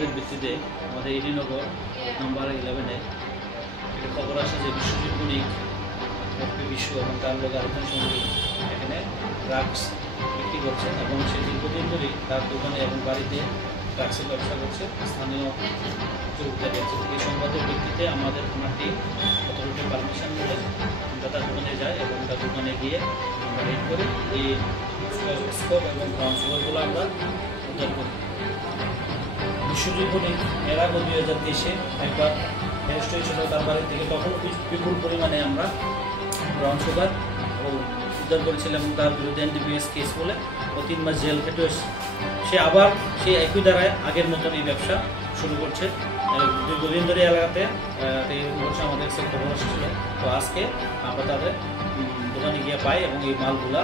অভিযোগের ভিত্তিতে আমাদের এডিনগর নাম্বার 11-এ একটা খবর আসে যে বিশ্বজিৎ বণিক বিশ্ব এবং তার লোক আরেকজন সঙ্গী এখানে ড্রাগস বিক্রি করছেন এবং সে দীর্ঘদিন ধরেই তার দোকানে এবং বাড়িতে ড্রাগসের ব্যবসা করছে স্থানীয় চৌকিদার। এই সংবাদের ভিত্তিতে আমাদের থানাটি অথরিটি পারমিশন নিলে আমরা তার দোকানে যাই এবং তার দোকানে গিয়ে আমরা রেড করি। এই স্কোপ এবং ব্রাউন সুগারগুলো আমরা উদ্ধার করি। বিশ্বজিৎ বণিক এর আগে 2023-এ একবার অ্যারেস্ট হয়েছিল তার বাড়ি থেকে, তখন বিপুল পরিমাণে আমরা ব্রাউন সুগার উদ্ধার করেছিলাম এবং তার বিরুদ্ধে NDPS কেস বলে ও 3 মাস জেল খেটে সে আবার সেই একই দ্বারায় আগের মতন এই ব্যবসা শুরু করছে। দীর্ঘদিন ধরে এলাকাতে আমাদের কাছে খবর এসেছিল। তো আজকে আমরা তাদের দোকানে গিয়ে পাই এবং এই মালগুলা